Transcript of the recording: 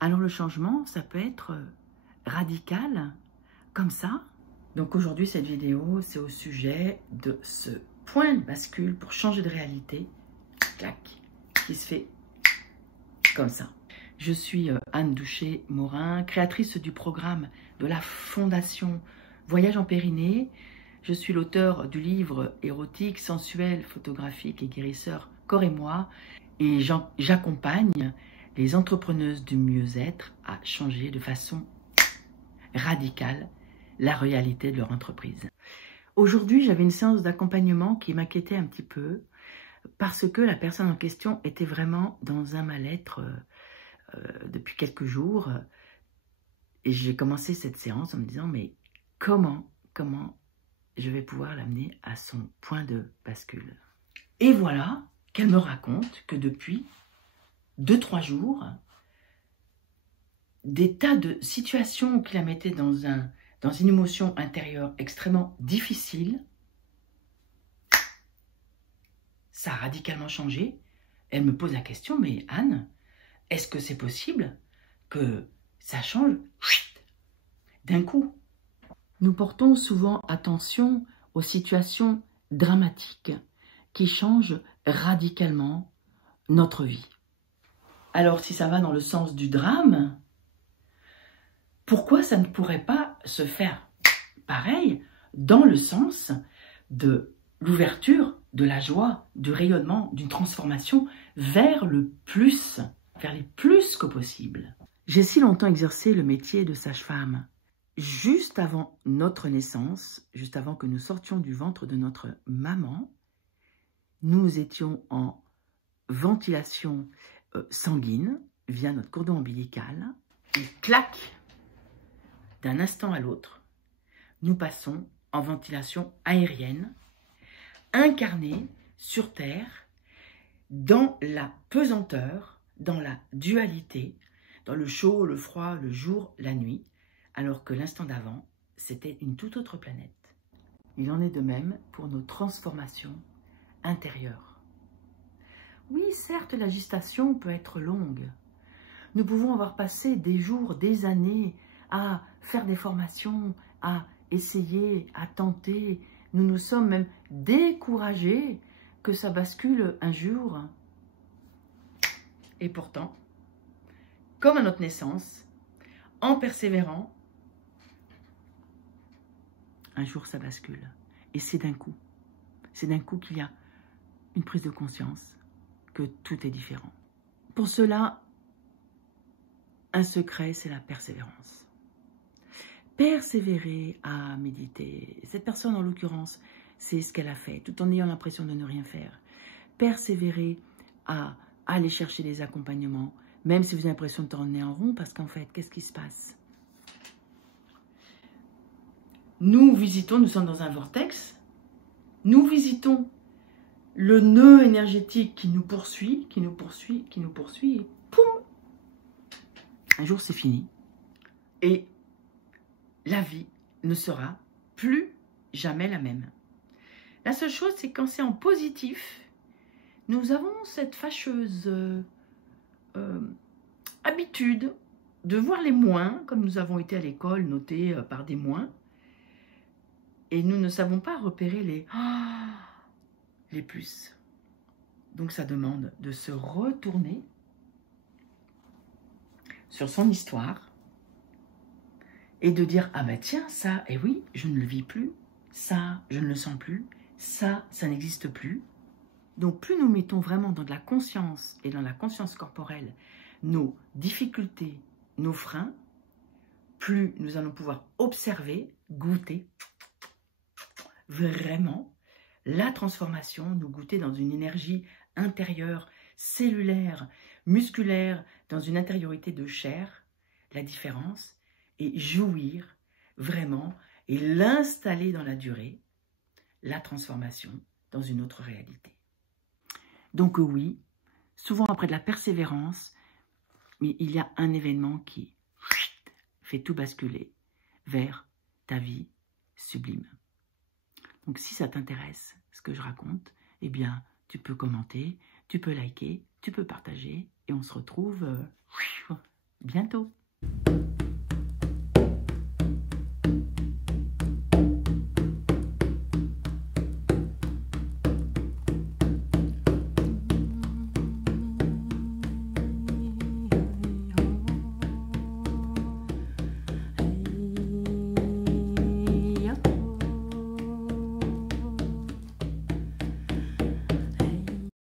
Alors le changement, ça peut être radical, comme ça. Donc aujourd'hui, cette vidéo, c'est au sujet de ce point de bascule pour changer de réalité, clac, qui se fait comme ça. Je suis Anne Douchet-Morin, créatrice du programme de la Fondation Voyage en Périnée. Je suis l'auteur du livre érotique, sensuel, photographique et guérisseur Corps et moi. Et j'accompagne les entrepreneuses du mieux-être à changer de façon radicale la réalité de leur entreprise. Aujourd'hui, j'avais une séance d'accompagnement qui m'inquiétait un petit peu parce que la personne en question était vraiment dans un mal-être depuis quelques jours. Et j'ai commencé cette séance en me disant, mais comment je vais pouvoir l'amener à son point de bascule? Et voilà qu'elle me raconte que depuis 2-3 jours, des tas de situations qui la mettaient dans une émotion intérieure extrêmement difficile, ça a radicalement changé. Elle me pose la question, mais Anne, est-ce que c'est possible que ça change d'un coup? Nous portons souvent attention aux situations dramatiques qui changent radicalement notre vie. Alors si ça va dans le sens du drame, pourquoi ça ne pourrait pas se faire pareil dans le sens de l'ouverture, de la joie, du rayonnement, d'une transformation vers le plus, vers les plus que possible. J'ai si longtemps exercé le métier de sage-femme. Juste avant notre naissance, juste avant que nous sortions du ventre de notre maman, nous étions en ventilation sanguine via notre cordon ombilical. Et clac, d'un instant à l'autre, nous passons en ventilation aérienne, incarnée sur Terre, dans la pesanteur, dans la dualité, dans le chaud, le froid, le jour, la nuit, alors que l'instant d'avant, c'était une toute autre planète. Il en est de même pour nos transformations intérieures. Oui, certes, la gestation peut être longue. Nous pouvons avoir passé des jours, des années à faire des formations, à essayer, à tenter. Nous nous sommes même découragés que ça bascule un jour. Et pourtant, comme à notre naissance, en persévérant, un jour ça bascule. Et c'est d'un coup. C'est d'un coup qu'il y a une prise de conscience que tout est différent. Pour cela, un secret, c'est la persévérance. Persévérer à méditer. Cette personne, en l'occurrence, c'est ce qu'elle a fait, tout en ayant l'impression de ne rien faire. Persévérer à aller chercher des accompagnements, même si vous avez l'impression de tourner en rond, parce qu'en fait, qu'est-ce qui se passe? Nous sommes dans un vortex, nous visitons le nœud énergétique qui nous poursuit, et poum, un jour c'est fini. Et la vie ne sera plus jamais la même. La seule chose, c'est que quand c'est en positif, nous avons cette fâcheuse habitude de voir les moins, comme nous avons été à l'école notés par des moins, et nous ne savons pas repérer les plus. Donc ça demande de se retourner sur son histoire et de dire, ah ben tiens, ça, eh oui, je ne le vis plus, ça, je ne le sens plus, ça n'existe plus. Donc plus nous mettons vraiment dans de la conscience et dans la conscience corporelle nos difficultés, nos freins, plus nous allons pouvoir observer, goûter vraiment la transformation, nous goûter dans une énergie intérieure, cellulaire, musculaire, dans une intériorité de chair, la différence, et jouir vraiment et l'installer dans la durée, la transformation dans une autre réalité. Donc oui, souvent après de la persévérance, mais il y a un événement qui fait tout basculer vers ta vie sublime. Donc si ça t'intéresse, ce que je raconte, eh bien, tu peux commenter, tu peux liker, tu peux partager, et on se retrouve bientôt.